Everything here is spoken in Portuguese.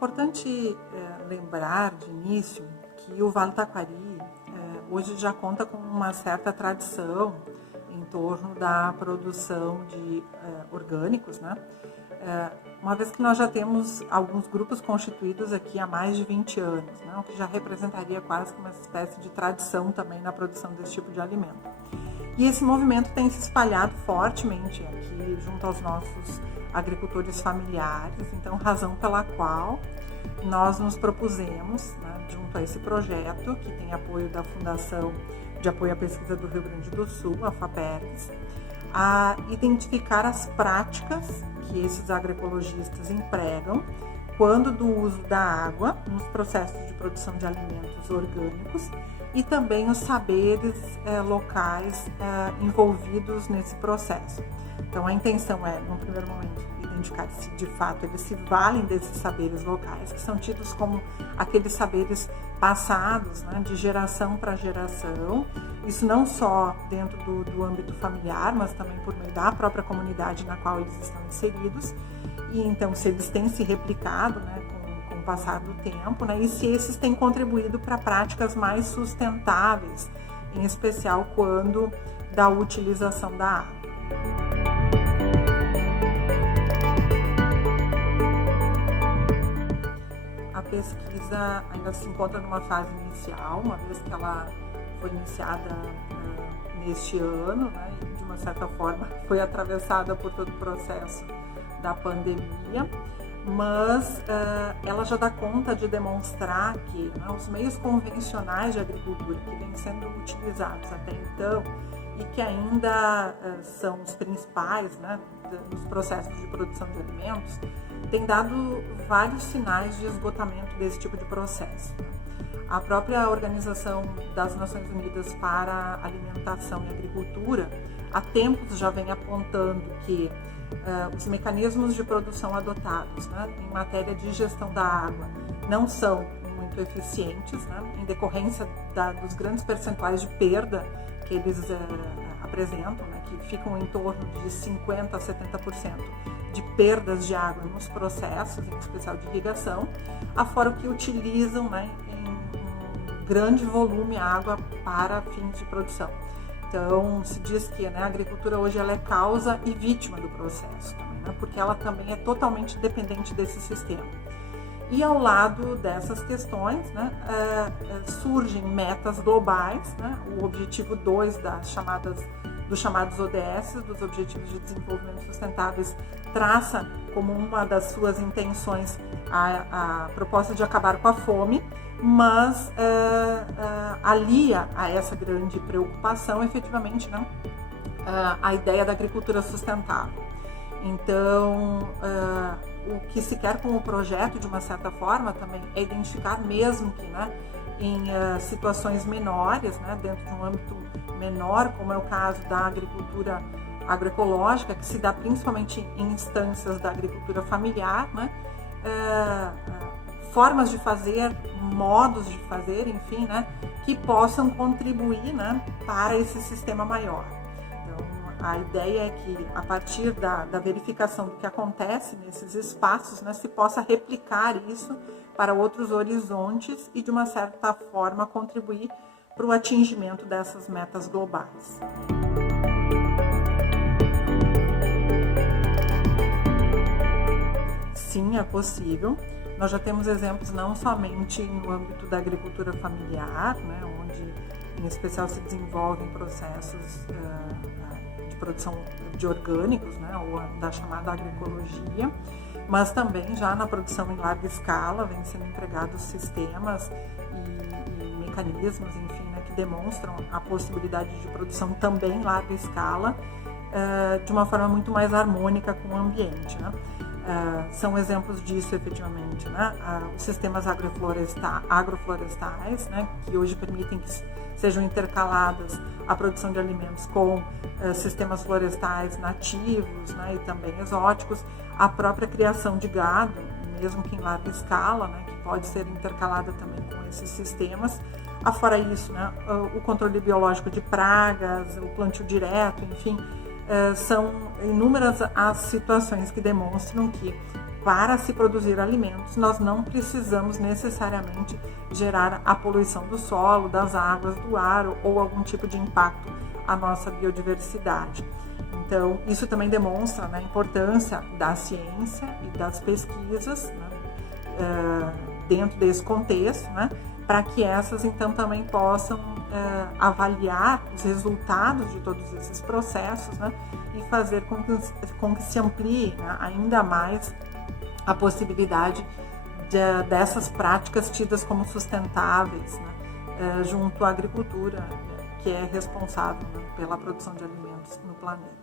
importante lembrar de início que o Vale do Taquari hoje já conta com uma certa tradição em torno da produção de orgânicos, né? Uma vez que nós já temos alguns grupos constituídos aqui há mais de 20 anos, né? O que já representaria quase que uma espécie de tradição também na produção desse tipo de alimento. E esse movimento tem se espalhado fortemente aqui junto aos nossos agricultores familiares, então razão pela qual nós nos propusemos, né, junto a esse projeto, que tem apoio da Fundação de Apoio à Pesquisa do Rio Grande do Sul, a FAPERGS, a identificar as práticas que esses agroecologistas empregam quando do uso da água nos processos de produção de alimentos orgânicos e também os saberes locais envolvidos nesse processo. Então, a intenção é, num primeiro momento, identificar se de fato eles se valem desses saberes locais, que são tidos como aqueles saberes passados, né, de geração para geração, isso não só dentro do âmbito familiar, mas também por meio da própria comunidade na qual eles estão inseridos, e então se eles têm se replicado, né, com o passar do tempo, né, e se esses têm contribuído para práticas mais sustentáveis, em especial quando da utilização da água. A pesquisa ainda se encontra numa fase inicial, uma vez que ela foi iniciada neste ano, né, e de uma certa forma foi atravessada por todo o processo da pandemia, mas ela já dá conta de demonstrar que, né, os meios convencionais de agricultura que vêm sendo utilizados até então e que ainda são os principais, né, nos processos de produção de alimentos, tem dado vários sinais de esgotamento desse tipo de processo. A própria Organização das Nações Unidas para a Alimentação e Agricultura há tempos já vem apontando que os mecanismos de produção adotados, né, em matéria de gestão da água não são muito eficientes, né, em decorrência dos grandes percentuais de perda que eles apresentam, né, que ficam em torno de 50% a 70% de perdas de água nos processos, em especial de irrigação, afora o que utilizam, né, em grande volume água para fins de produção. Então, se diz que, né, a agricultura hoje ela é causa e vítima do processo, também, né, porque ela também é totalmente dependente desse sistema. E ao lado dessas questões, né, surgem metas globais, né, o objetivo 2 dos chamados ODS, dos Objetivos de Desenvolvimento Sustentáveis, traça como uma das suas intenções a proposta de acabar com a fome, mas alia a essa grande preocupação, efetivamente, né, a ideia da agricultura sustentável. Então, o que se quer com o projeto, de uma certa forma, também é identificar, mesmo que, né, em situações menores, né, dentro de um âmbito menor, como é o caso da agricultura agroecológica, que se dá principalmente em instâncias da agricultura familiar, né, formas de fazer, modos de fazer, enfim, né, que possam contribuir, né, para esse sistema maior. A ideia é que, a partir da verificação do que acontece nesses espaços, né, se possa replicar isso para outros horizontes e, de uma certa forma, contribuir para o atingimento dessas metas globais. Sim, é possível. Nós já temos exemplos não somente no âmbito da agricultura familiar, né, onde, em especial, se desenvolvem processos de produção de orgânicos, né, ou da chamada agroecologia, mas também já na produção em larga escala vem sendo empregados sistemas e mecanismos, enfim, né, que demonstram a possibilidade de produção também em larga escala, de uma forma muito mais harmônica com o ambiente, né. São exemplos disso, efetivamente, né? Os sistemas agroflorestais, né, que hoje permitem que sejam intercaladas a produção de alimentos com sistemas florestais nativos, né, e também exóticos, a própria criação de gado, mesmo que em larga escala, né, que pode ser intercalada também com esses sistemas. Afora isso, né, o controle biológico de pragas, o plantio direto, enfim, são inúmeras as situações que demonstram que para se produzir alimentos, nós não precisamos necessariamente gerar a poluição do solo, das águas, do ar ou algum tipo de impacto à nossa biodiversidade. Então, isso também demonstra, né, a importância da ciência e das pesquisas, né, dentro desse contexto, né, para que essas então também possam avaliar os resultados de todos esses processos, né, e fazer com que se amplie, né, ainda mais a possibilidade dessas práticas tidas como sustentáveis, né, junto à agricultura, que é responsável, né, pela produção de alimentos no planeta.